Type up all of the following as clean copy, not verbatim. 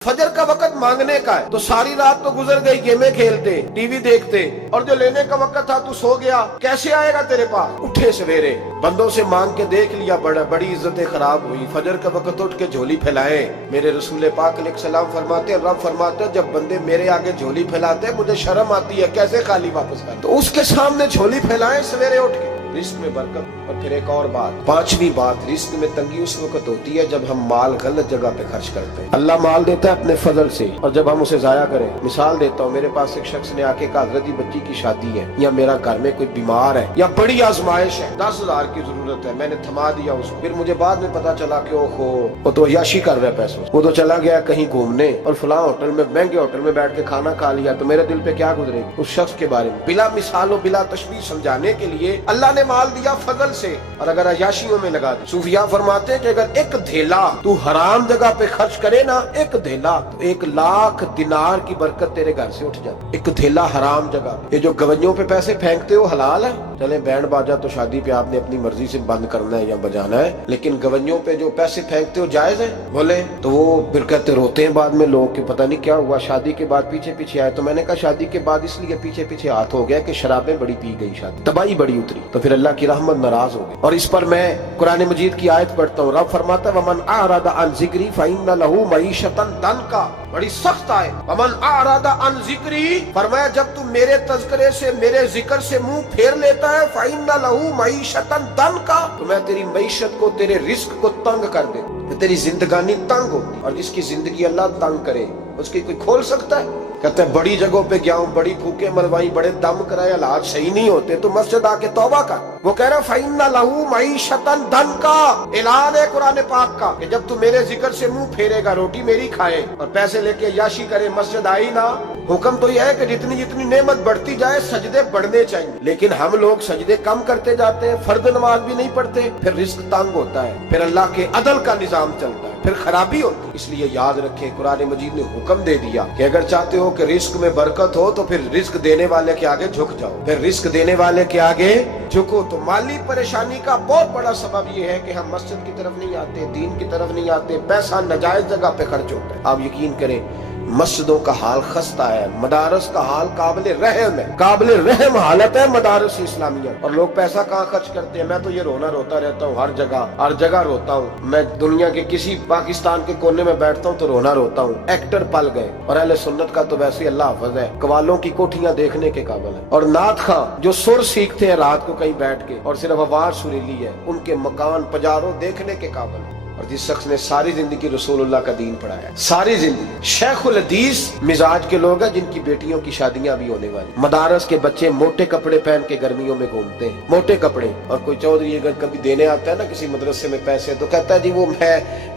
फजर का वक्त मांगने का है तो सारी रात तो गुजर गई गेमें खेलते टीवी देखते, और जो लेने का वक्त था तू सो गया, कैसे आएगा तेरे पास? उठे सवेरे बंदों से मांग के देख लिया, बड़ी इज्जतें खराब हुई। फजर का वक्त उठ के झोली फैलाए। मेरे रसूल पाक अलैहिस्सलाम फरमाते, रब फरमाते जब बंदे मेरे आगे झोली फैलाते मुझे शर्म आती है, कैसे खाली वापस कर। तो उसके सामने झोली फैलाए सवेरे उठ के। रिस्क में बरकत। और फिर एक और बात, पांचवी बात, रिस्क में तंगी उस वक्त होती है जब हम माल गलत जगह पे खर्च करते हैं। अल्लाह माल देता है अपने फजल से, और जब हम उसे जाया करें। मिसाल देता हूँ, मेरे पास एक शख्स ने आके कहा हजरत जी बच्ची की शादी है, या मेरा घर में कोई बीमार है, या बड़ी आजमाइश है, 10,000 की जरूरत है। मैंने थमा दिया उसको। फिर मुझे बाद में पता चला कि ओहो वो तो अय्याशी कर रहा है पैसों से, वो तो चला गया कहीं घूमने और फलां होटल में, महंगे होटल में बैठ के खाना खा लिया। तो मेरे दिल पे क्या गुजरेगी उस शख्स के बारे में? बिला मिसाल और बिला तशबीह समझाने के लिए अल्लाह ने माल दिया फजल से, और अगर अय्याशियों में लगा दे। सूफिया फरमाते हैं कि अगर एक धेला तू हराम जगह पे खर्च करे ना, एक धेला, तो 1,00,000 दिनार की बरकत तेरे घर से उठ जाए। एक धेला हराम जगह। ये जो गवैयों पे पैसे फेंकते हो हलाल है? चले बैंड बाजा तो शादी पे आपने अपनी मर्जी से बंद करना है या बजाना है, लेकिन गवैयों पे जो पैसे फेंकते हो जायज है? बोले तो वो फिर कहते रोते हैं बाद में लोग कि पता नहीं क्या हुआ, शादी के बाद पीछे पीछे आए। तो मैंने कहा शादी के बाद इसलिए पीछे पीछे हाथ हो गया कि शराबें बड़ी पी गई, शादी तबाही बड़ी उतरी, तो फिर अल्लाह की रहमत नाराज हो गई। और इस पर मैं कुरान मजीद की आयत पढ़ता हूँ। रब फरमाता है वमन आरादा अन जिक्री फइन्ना लहू मईशतन दनका, बड़ी सख्त आए। वमन आरादा अन जिक्री, फरमाया जब तू मेरे तज़किरे से, मेरे जिक्र से मुंह फेर लेता है, फइन्ना लहू मईशतन दनका, तो मैं तेरी मईशत को, तेरे रिस्क को तंग कर दे, तेरी जिंदगानी तंग होती। और जिसकी जिंदगी अल्लाह तंग करे उसकी कोई खोल सकता है? कहते हैं बड़ी जगहों पे गया हूँ, बड़ी फूके मलवाई, बड़े दम कराए, हालात सही नहीं होते, तो मस्जिद आके तौबा कर। वो कह रहा फइन्ना लहू मईशतन दनका, ऐलान है कुरान पाक का कि जब तू मेरे जिक्र से मुंह फेरेगा, रोटी मेरी खाए और पैसे लेके अय्याशी करे, मस्जिद आई ना। हुक्म तो यह है कि जितनी जितनी नेमत बढ़ती जाए सजदे बढ़ने चाहिए, लेकिन हम लोग सजदे कम करते जाते हैं, फर्द नमाज भी नहीं पढ़ते, फिर रिस्क तंग होता है, फिर अल्लाह के अदल का निजाम चलता है, फिर खराबी होती है। इसलिए याद रखें, कुरान मजीद ने हुक्म दे दिया कि अगर चाहते हो कि रिस्क में बरकत हो तो फिर रिस्क देने वाले के आगे झुक जाओ। फिर रिस्क देने वाले के आगे झुको। तो माली परेशानी का बहुत बड़ा सबब यह है कि हम मस्जिद की तरफ नहीं आते, दीन की तरफ नहीं आते, पैसा नाजायज जगह पे खर्च होता है। आप यकीन करें मस्जिदों का हाल खस्ता है, मदारस का हाल काबिल रहम है, काबिल रहम हालत है मदारस इस्लामिया। और लोग पैसा कहाँ खर्च करते हैं? मैं तो ये रोता रहता हूँ, हर जगह रोता हूँ। मैं दुनिया के किसी पाकिस्तान के कोने में बैठता हूँ तो रोता हूँ। एक्टर पल गए, और अहले सुन्नत का तो वैसे अल्लाह हाफ़िज़ है, कवालों की कोठियां देखने के काबिल है। और नात खां जो सुर सीखते हैं रात को कहीं बैठ के और सिर्फ आवाज सुरीली है, उनके मकान पजारों देखने के काबिल है। और जिस शख्स ने सारी जिंदगी रसूलुल्लाह का दीन पढ़ाया, सारी जिंदगी, शेखुल हदीस मिजाज के लोग हैं जिनकी बेटियों की शादियां भी होने वाली। मदारस के बच्चे मोटे कपड़े पहन के गर्मियों में घूमते हैं, मोटे कपड़े। और कोई चौधरी अगर कभी देने आता है ना किसी मदरसे में पैसे, तो कहता है जी वो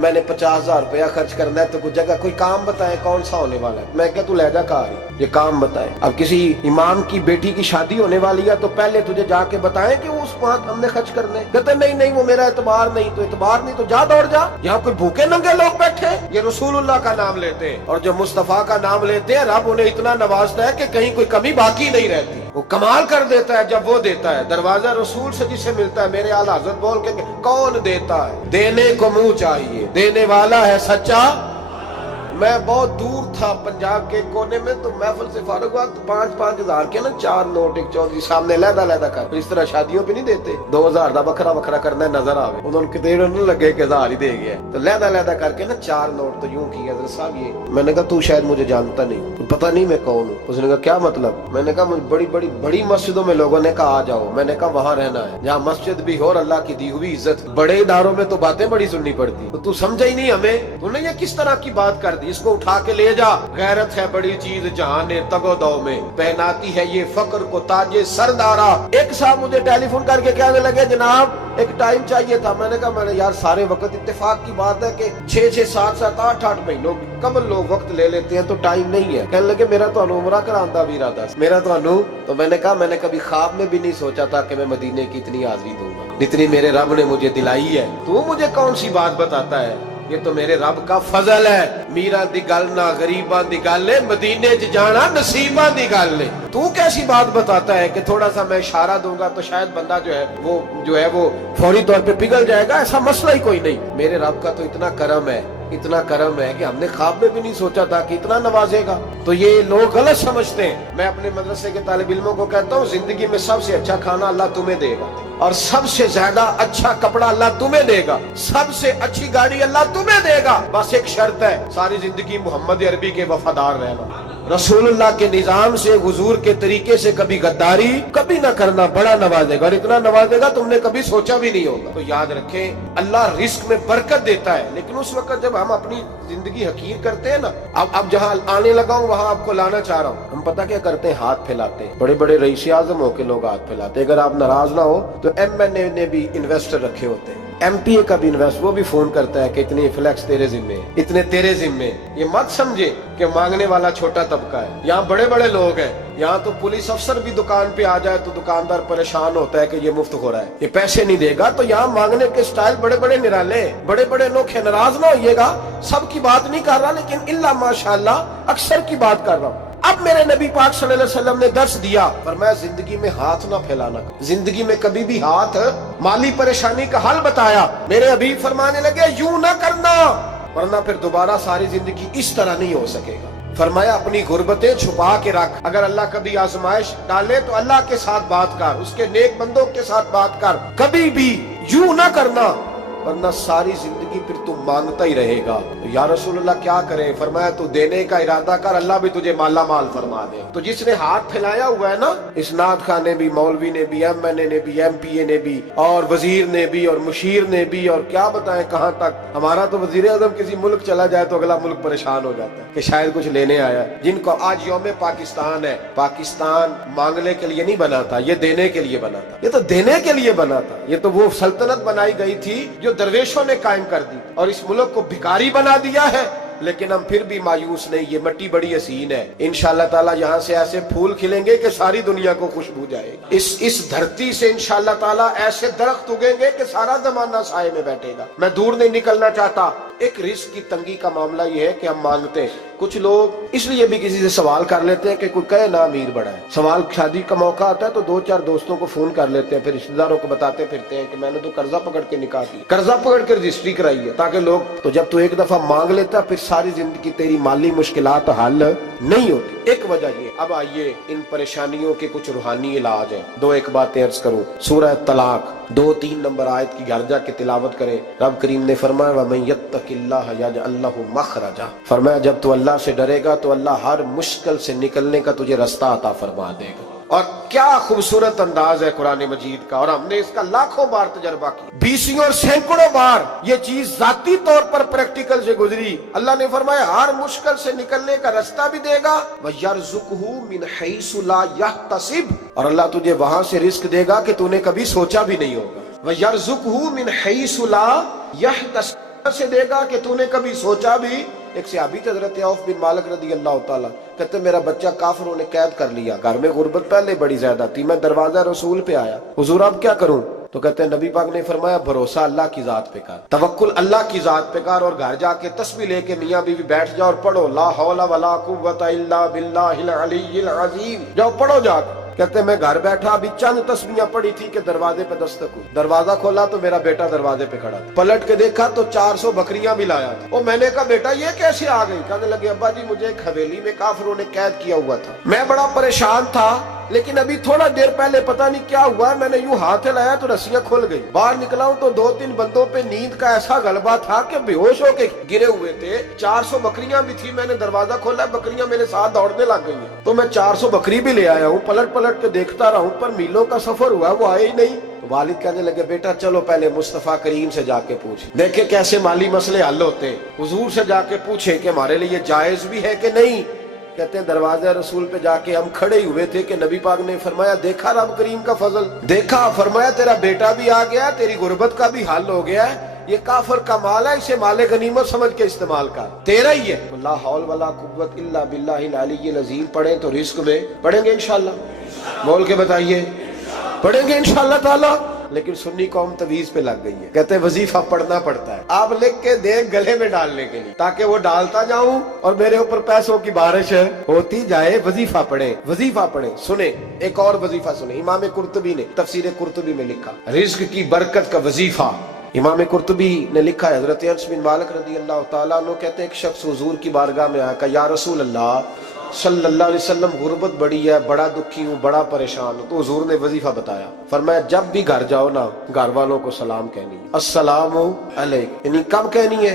मैंने 50,000 रुपया खर्च करना है, तो कुछ जगह कोई काम बताए कौन सा होने वाला है। मैं क्या तू लहजा कहा है, ये काम बताए। अब किसी इमाम की बेटी की शादी होने वाली है तो पहले तुझे जाके बताएं कि उस वहां हमने खर्च करने। कहते नहीं वो मेरा एतबार नहीं, तो एतबार नहीं तो जा दौड़ जा। यहाँ कोई भूखे नंगे लोग बैठे, ये रसूलुल्लाह का नाम लेते हैं, और जो मुस्तफा का नाम लेते हैं रब उन्हें इतना नवाजता है कि कहीं कोई कमी बाकी नहीं रहती। वो कमाल कर देता है जब वो देता है। दरवाजा रसूल से जिसे मिलता है, मेरे आला हज़रत बोल के कौन देता है? देने को मुंह चाहिए, देने वाला है सच्चा। मैं बहुत दूर था पंजाब के कोने में, तो महफिल से फारूक हुआ तो 5-5 हजार के ना 4 नोट एक चौधरी सामने लहदा कर। इस तरह शादियों पे नहीं देते 2,000 का बखरा करना नजर आवे, उन्होंने कितने न लगे कि 1000 ही दे गया, तो लहदा करके ना 4 नोट। तो यूं किया साहब ये, मैंने कहा तू शायद मुझे जानता नहीं, तो पता नहीं मैं कौन हूँ। उसने कहा क्या मतलब? मैंने कहा मुझे बड़ी मस्जिदों में लोगों ने कहा आ जाओ। मैंने कहा वहाँ रहना है जहाँ मस्जिद भी हो और अल्लाह की दी हुई इज्जत। बड़े इदारों में तो बातें बड़ी सुननी पड़ती, तो तू समझा ही नहीं हमें, तूने ये किस तरह की बात कर दी? इसको उठा के ले जा। गैरत है बड़ी चीज जहां ने तगोदौ में, पहनाती है ये फक्र को ताजे सरदारा। एक साहब मुझे टेलीफोन करके कहने लगे जनाब एक टाइम चाहिए था। मैंने कहा मैंने यार सारे वक्त इत्तेफाक की बात है कि 6-6, 7-7, 8-8 महीनों कबल लोग वक्त ले लेते हैं, तो टाइम नहीं है। कहने लगे मेरा तो उमरा करांदा भी इरादा, मेरा तो मैंने कहा मैंने कभी ख्वाब में भी नहीं सोचा था कि मैं मदीने की इतनी हाजिरी दूंगा जितनी मेरे रब ने मुझे दिलाई है। तू मुझे कौन सी बात बताता है? ये तो मेरे रब का फजल है। मीरा दी गल ना गरीबां दी गल है, मदीने च जाना नसीबां दी गल है। तू कैसी बात बताता है कि थोड़ा सा मैं इशारा दूंगा तो शायद बंदा जो है वो फौरी तौर पे पिघल जाएगा? ऐसा मसला ही कोई नहीं। मेरे रब का तो इतना करम है اتنا کرم ہے کہ ہم نے خواب میں بھی نہیں سوچا تھا کہ اتنا نوازے گا. تو یہ لوگ غلط سمجھتے ہیں. میں اپنے مدرسے کے طالب علموں کو کہتا ہوں زندگی میں سب سے اچھا کھانا اللہ تمہیں دے گا, اور سب سے زیادہ اچھا کپڑا اللہ تمہیں دے گا, سب سے اچھی گاڑی اللہ تمہیں دے گا. بس ایک شرط ہے, ساری زندگی محمد عربی کے وفادار رہنا, رسول اللہ کے نظام سے, حضور کے طریقے سے کبھی غداری کبھی نہ کرنا. بڑا نوازے گا, اور اتنا نوازے گا تم نے کبھی سوچا بھی نہیں ہوگا. تو یاد رکھیں اللہ رزق میں برکت دیتا ہے, لیکن اس وقت جب ہم اپنی زندگی حقیر کرتے ہیں نا. اب جہاں آنے لگا ہوں وہاں آپ کو لانا چاہ رہا ہوں. ہم پتہ کیا کرتے ہیں, ہاتھ پھیلاتے ہیں. بڑے بڑے رئیس اعظم ہو کے لوگ ہاتھ پھیلاتے ہیں. اگر آپ ناراض نہ ہو تو ایم این اے نے بھی انویسٹر رکھے ہوتے ہیں, ایم پی اے کا بھی انویسٹر, وہ بھی فون کرتا ہے کہ اتنے فلیکس تیرے ذمے, اتنے تیرے ذمے. یہ مت سمجھے کہ مانگنے والا چھوٹا طبقہ ہے. یہاں بڑے بڑے لوگ ہیں. یہاں تو پولیس افسر بھی دکان پہ آ جائے تو دکاندار پریشان ہوتا ہے کہ یہ مفت ہو رہا ہے, یہ پیسے نہیں دے گا. تو یہاں مانگنے کے سٹائل بڑے بڑے نرالے, بڑے بڑے لوگ ہیں. ناراض نہ ہوئیے گا, سب کی بات نہیں کر رہا, لیکن الا ماشاءاللہ اکثر کی بات کر رہا ہوں. اب میرے نبی پاک صلی اللہ علیہ وسلم نے درس دیا, فرمایا زندگی میں ہاتھ نہ پھیلانا. زندگی میں کبھی بھی ہاتھ, مالی پریشانی کا حل بتایا. میرے حبیب فرمانے لگے یوں نہ کرنا, ورنہ پھر دوبارہ ساری زندگی اس طرح نہیں ہو سکے گا. فرمایا اپنی غربتیں چھپا کے رکھ. اگر اللہ کبھی آزمائش ڈالے تو اللہ کے ساتھ بات کر, اس کے نیک بندوں کے ساتھ بات کر. کبھی بھی یوں نہ کرنا, ورنہ ساری زندگی پھر تم مانگتا ہی رہے گا. یا رسول اللہ کیا کریں؟ فرمایا تو دینے کا ارادہ کر, اللہ بھی تجھے مالا مال فرما دے. تو جس نے ہاتھ پھیلایا ہوا ہے نا, اسناد خان نے بھی, مولوی نے بھی, ایم این اے نے بھی, ایم پی اے نے بھی, اور وزیر نے بھی, اور مشیر نے بھی, اور کیا بتائیں کہاں تک. ہمارا تو وزیر اعظم کسی ملک چلا جائے تو اگلا ملک پریشان ہو جاتا ہے کہ شاید کچھ لینے آیا. جن کو آج یوم پاکستان ہے, پاکستان مانگنے کے لیے نہیں بنا تھا, یہ دینے کے لیے بنا تھا. یہ تو دینے کے لیے بنا تھا. یہ تو وہ سلطنت بنائی گئی تھی جو درویشوں نے قائم کر دی, اور اس ملک کو بھکاری بنا دیا ہے. لیکن ہم پھر بھی مایوس نہیں, یہ مٹی بڑی حسین ہے. انشاءاللہ تعالی یہاں سے ایسے پھول کھلیں گے کہ ساری دنیا کو خوشبو جائے گی. اس دھرتی سے انشاءاللہ تعالی ایسے درخت اگیں گے کہ سارا زمانہ سائے میں بیٹھے گا. میں دور نہیں نکلنا چاہتا. ایک رزق کی تنگی کا معاملہ یہ ہے کہ ہم مانگتے ہیں. کچھ لوگ اس لیے بھی کسی سے سوال کر لیتے ہیں کہ کوئی کہے نا امیر بڑا ہے. سوال شادی کا موقع آتا ہے تو 2-4 دوستوں کو فون کر لیتے ہیں, پھر رشتہ داروں کو بتاتے پھرتے ہیں کہ میں نے تو قرضہ پکڑ کے نکاح کی, قرضہ پکڑ کے رجسٹری کرائی ہے, تاکہ لوگ. تو جب تو ایک دفعہ مانگ لیتا پھر ساری زندگی تیری مالی مشکلات حل نہیں ہوتی. ایک وجہ یہ. اب آئیے ان پریشانیوں کے کچھ روحانی علاج ہیں. ایک باتیں عرض کروں. سورہ طلاق 2-3 نمبر آیت کی گھر جا کے تلاوت کریں. رب کریم نے فرمایا وَمَن يَتَّقِ اللَّهَ يَجْعَل لَّهُ مَخْرَجًا. فرمایا جب تو اللہ سے ڈرے گا تو اللہ ہر مشکل سے نکلنے کا تجھے رستہ عطا فرما دے گا. اور کیا خوبصورت انداز ہے قرآن مجید کا, اور ہم نے اس کا لاکھوں بار تجربہ کیا, 20 اور سینکڑوں بار یہ چیز ذاتی طور پر پریکٹیکل سے گزری. اللہ نے فرمایا ہر مشکل سے نکلنے کا رستہ بھی دے گا, وَيَرْزُقْهُ مِنْ حَيْثُ لَا يَحْتَسِبُ, اور اللہ تجھے وہاں سے رزق دے گا کہ تو نے کبھی سوچا بھی نہیں ہوگا. وَيَرْزُقْهُ مِنْ حَيْثُ لَا يَحْتَسِبُ, سے دے گا کہ تو نے کبھی سوچا بھی. ایک صحابی تھے حضرت عوف بن مالک رضی اللہ تعالیٰ, کہتے میرا بچہ کافروں نے قید کر لیا, گھر میں غربت پہلے بڑی زیادہ تھی, میں دروازہ رسول پہ آیا, حضور اب کیا کروں؟ تو کہتے ہیں نبی پاک نے فرمایا بھروسہ اللہ کی ذات پہ کر, توکل اللہ کی ذات پہ کر, اور گھر جا کے تسبیح لے کے میاں بیوی بیٹھ جاؤ اور پڑھو لا حول ولا قوت الا باللہ العلی العظیم. جاؤ پڑھو جا کے. کہتے ہیں میں گھر بیٹھا, ابھی چند تسبیحاں پڑھی تھی کہ دروازے پہ دستک ہوئی. دروازہ کھولا تو میرا بیٹا دروازے پہ کھڑا تھا. پلٹ کے دیکھا تو 400 بکریاں بھی لایا تھا. اور میں نے کہا بیٹا یہ کیسے آ گئی؟ کہنے لگے ابا جی مجھے ایک حویلی میں کافروں نے قید کیا ہوا تھا, میں بڑا پریشان تھا, لیکن ابھی تھوڑا دیر پہلے پتہ نہیں کیا ہوا, میں نے یوں ہاتھ لایا تو رسیاں کھل گئی. باہر نکلا ہوں تو 2-3 بندوں پہ نیند کا ایسا غلبہ تھا کہ بے ہوش ہو کے گرے ہوئے تھے. 400 بکریاں بھی تھی, میں نے دروازہ کھولا, بکریاں میرے ساتھ دوڑنے لگ گئی ہیں. تو میں 400 بکری بھی لے آیا ہوں, پلٹ پلٹ کے دیکھتا رہا ہوں, پر میلوں کا سفر ہوا وہ آئے ہی نہیں. والد کہنے لگے بیٹا چلو پہلے مصطفیٰ کریم سے جا کے پوچھ دیکھیں کیسے مالی مسئلے حل ہوتے ہیں. حضور سے جا کے پوچھے کہ ہمارے لیے جائز بھی ہے کہ نہیں. کہتے ہیں دروازہ رسول پہ جا کے ہم کھڑے ہی ہوئے تھے کہ نبی پاک نے فرمایا دیکھا رب کریم کا فضل, دیکھا, فرمایا تیرا بیٹا بھی آ گیا, تیری غربت کا بھی حل ہو گیا ہے, یہ کافر کا مال ہے, اسے مال غنیمت سمجھ کے استعمال کر, تیرا ہی ہے. لا حول ولا قوت الا باللہ العلی العظیم پڑھیں تو رزق میں پڑھیں گے انشاءاللہ. بول کے بتائیے پڑھیں گے انشاءاللہ تعالی. لیکن سنی قوم تویز پہ لگ گئی ہے, کہتے ہیں وظیفہ پڑھنا پڑتا ہے. آپ لکھ کے دیں گلے میں ڈالنے کے لیے تاکہ وہ ڈالتا جاؤں اور میرے اوپر پیسوں کی بارش ہوتی جائے. وظیفہ پڑھیں, وظیفہ پڑھیں. سنیں ایک اور وظیفہ سنیں, امام قرطبی نے تفسیر قرطبی میں لکھا رزق کی برکت کا وظیفہ. इमाम कुर्तुबी ने लिखा है, हजरत अनस बिन मालिक रदी अल्लाह तआला अन्हु कहते हैं एक शख्स हुजूर की बारगाह में आया, कहा या रसूल अल्लाह सल्लल्लाहु अलैहि वसल्लम गुर्बत बड़ी है, बड़ा दुखी हूँ, बड़ा परेशान हूँ। तो हुजूर ने वजीफा बताया, फरमाया जब भी घर जाओ ना घर वालों को सलाम कहनी है, अस्सलामु अलैकुम। यानी कब कहनी है?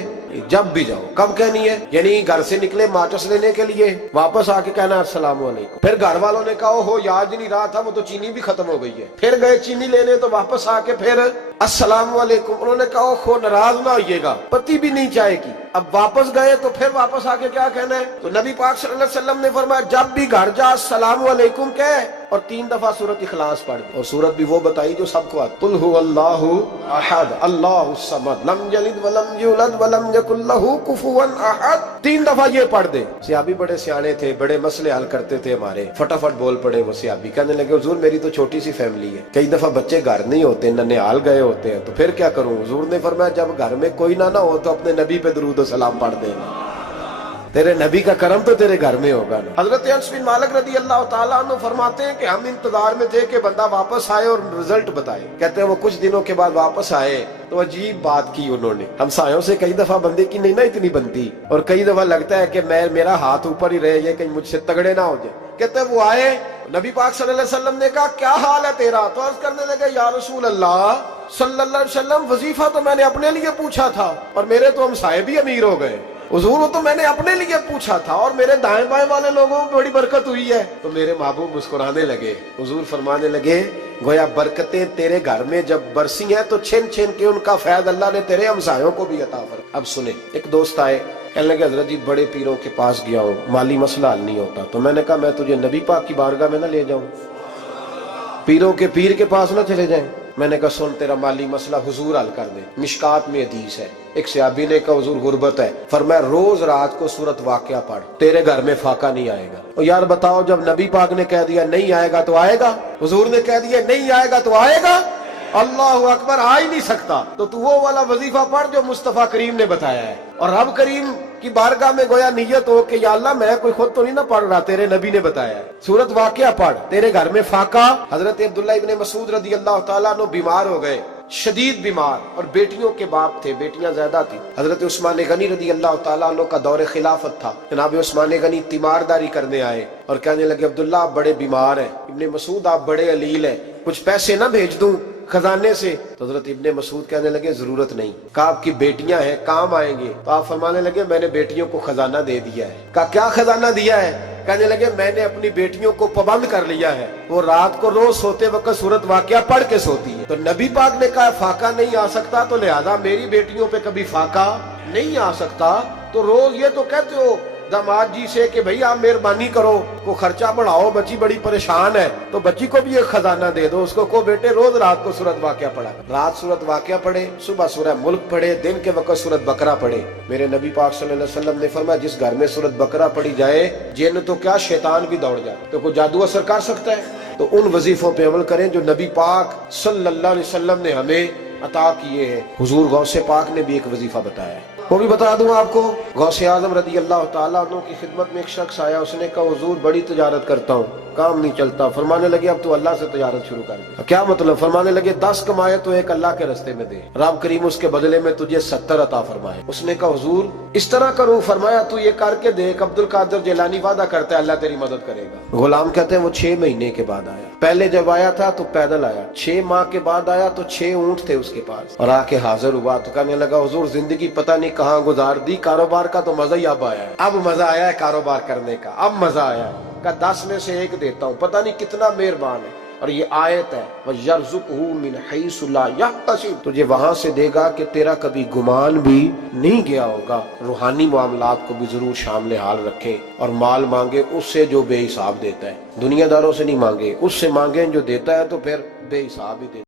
जब भी जाओ। कब कहनी है? यानी घर से निकले माचिस लेने के लिए, वापस आके कहना अस्सलामु अलैकुम। फिर घर वालों ने कहा हो याद नहीं रहा था, वो तो चीनी भी खत्म हो गई है। फिर गए चीनी लेने तो वापस आके फिर अस्सलामु अलैकुम। उन्होंने कहा हो नाराज ना होइएगा, पति भी नहीं चाय की। अब वापस गए तो फिर वापस आके क्या कहना है? तो नबी पाक सल्लल्लाहु अलैहि वसल्लम ने फरमाया जब भी घर जा अस्सलामु अलैकुम कह और 3 दफा सूरत इखलास पढ़। और सूरत भी वो बताई जो सबको आती, कुल हुवल्लाहु अहद अल्लाहु समद लम यलिद वलम यूलद वलम यकुल लहू कुफुवन अहद। 3 दफा ये पढ़ दे। सियाबी बड़े सियाने थे, बड़े मसले हल करते थे हमारे। फटाफट बोल पड़े वो सियाबी, कहने लगे हुजूर मेरी तो छोटी सी फैमिली है, कई दफा बच्चे घर नहीं होते, नन्हेहाल गए होते हैं, तो फिर क्या करूं? हुजूर ने फरमाया जब घर में कोई ना हो तो अपने नबी पे दुरूद और सलाम पढ़ देना, तेरे नबी का करम तो तेरे घर में होगा ना। हजरत अनस बिन मालिक रदी अल्लाह तआला अन्हु फरमाते हैं कि हम इंतजार में थे कि बंदा वापस आए और रिजल्ट बताए। कहते हैं वो कुछ दिनों के बाद वापस आए तो अजीब बात की उन्होंने। हमसायों से कई दफा बंदे की नहीं ना इतनी बनती, और कई दफा लगता है कि मेरा हाथ ऊपर ही रहे, ये कहीं मुझसे तगड़े ना हो जाए। कहते हैं वो आए, नबी पाक सल्लल्लाहु अलैहि वसल्लम ने कहा क्या हाल है तेरा? तो अर्ज करने लगे या रसूल अल्लाह सल्लल्लाहु अलैहि वसल्लम वजीफा तो मैंने अपने लिए पूछा था और मेरे तो हमसाये भी अमीर हो गए। हुजूर वो तो मैंने अपने लिए पूछा था और मेरे दाएं बाएं वाले लोगों को बड़ी बरकत हुई है। तो मेरे महबूब मुस्कुराने लगे। हुजूर फरमाने लगे गोया बरकतें तेरे घर में जब बरसी हैं तो छिन छिन के उनका फैज़ अल्लाह ने तेरे हमसायों को भी अता फरमाया। अब सुने, एक दोस्त आए, कहने लगे हजरत जी बड़े पीरों के पास गया हूँ, माली मसला हल नहीं होता। तो मैंने कहा मैं तुझे नबी पाक की बारगाह में ना ले जाऊं, पीरों के पीर के पास ना चले जाएं। मैंने कहा सुन तेरा माली मसला हुजूर हल कर दे। मिशकात में हदीस है, एक सहाबी ने कहा हुजूर गुर्बत है, फरमाया रोज रात को सूरत वाक़िया पढ़, तेरे घर में फाका नहीं आएगा। और यार बताओ जब नबी पाक ने कह दिया नहीं आएगा तो आएगा, हुजूर ने कह दिया नहीं आएगा तो आएगा, अल्लाह अकबर, आ ही नहीं सकता। तो तू वो वाला वजीफा पढ़ जो मुस्तफा करीम ने बताया है, और रब करीम की बारगाह में गोया नियत हो कि या अल्लाह मैं कोई खुद तो नहीं ना पढ़ रहा, तेरे नबी ने बताया है, सूरत वाक़िया पढ़, तेरे घर में फाका। हजरत अब्दुल्लाह इब्ने मसूद रदी अल्लाह तआला अन्हु बीमार हो गए, शदीद बीमार, और बेटियों के बाप थे, बेटियां ज्यादा थी। हजरत उस्मान गनी रदी अल्लाह तआला अन्हु का दौरे खिलाफत था। जनाब उस्मान गनी तीमारदारी करने आए और कहने लगे अब्दुल्ला आप बड़े बीमार हैं, इब्ने मसूद आप बड़े अलील हैं, कुछ पैसे ना भेज दूं खजाने से? तो हजरत इब्ने मसूद कहने लगे जरूरत नहीं। कहा आपकी बेटियां हैं काम आएंगे। तो आप फरमाने लगे मैंने बेटियों को खजाना दे दिया है। कहा क्या खजाना दिया है? कहने लगे मैंने अपनी बेटियों को पाबंद कर लिया है, वो रात को रोज सोते वक्त सूरत वाक़िया पढ़ के सोती है। तो नबी पाक ने कहा फाका नहीं आ सकता, तो लिहाजा मेरी बेटियों पे कभी फाका नहीं आ सकता। तो रोज ये तो कहते हो दामाद जी से कि भई आप मेहरबानी करो, को खर्चा बढ़ाओ, बच्ची बड़ी परेशान है, तो बच्ची को भी एक खजाना दे दो, उसको को बेटे रोज रात को सूरत वाक़िया पढ़ा, रात सूरत वाक़िया पढ़े, सुबह सूरह मुल्क पढ़े, दिन के वक्त सूरत बकरा पढ़े। मेरे नबी पाक सल्लल्लाहु अलैहि वसल्लम ने फरमाया जिस घर में सूरत बकरा पढ़ी जाए जिन्न तो क्या शैतान भी दौड़ जाए। तो कोई जादू असर कर सकता है? तो उन वजीफों पे अमल करें जो नबी पाक सल्लल्लाहु अलैहि वसल्लम ने हमें अता किए हैं। हुजूर गौसे पाक ने भी एक वजीफा बताया है, वो भी बता दूं आपको। गौसे आजम रदी अल्लाह तआला अन्हु की खिदमत में एक शख्स आया, उसने कहा हुजूर बड़ी तजारत करता हूँ, काम नहीं चलता। फरमाने लगे अब तू अल्लाह से तजारत शुरू कर दे। क्या मतलब? फरमाने लगे 10 कमाए तो एक अल्लाह के रास्ते में दे, रब करीम उसके बदले में तुझे 70 अता फरमाए। उसने कहा हुजूर इस तरह करूं? फरमाया तू ये करके देख, अब्दुल कादिर जिलानी वादा करता है अल्लाह तेरी मदद करेगा। गुलाम कहते हैं वो 6 महीने के बाद आया, पहले जब आया था तो पैदल आया, 6 माह के बाद आया तो 6 ऊंट थे उसके पास, और आके हाजिर हुआ तो कहने लगा हुजूर जिंदगी पता नहीं कहाँ गुजार दी, कारोबार का तो मजा ही अब आया है, अब मजा आया है कारोबार करने का, अब मजा आया। का 10 में से 1 देता हूँ, पता नहीं कितना मेहरबान है। और ये आयत है वयर्ज़ुक़हु मिन हैसु ला यहतसिब, तुझे वहां से देगा कि तेरा कभी गुमान भी नहीं गया होगा। रूहानी मामलात को भी जरूर शामिल हाल रखें, और माल मांगे उससे जो बेहिसाब देता है, दुनियादारों से नहीं मांगे, उससे मांगे जो देता है तो फिर बेहिसाब ही देता है।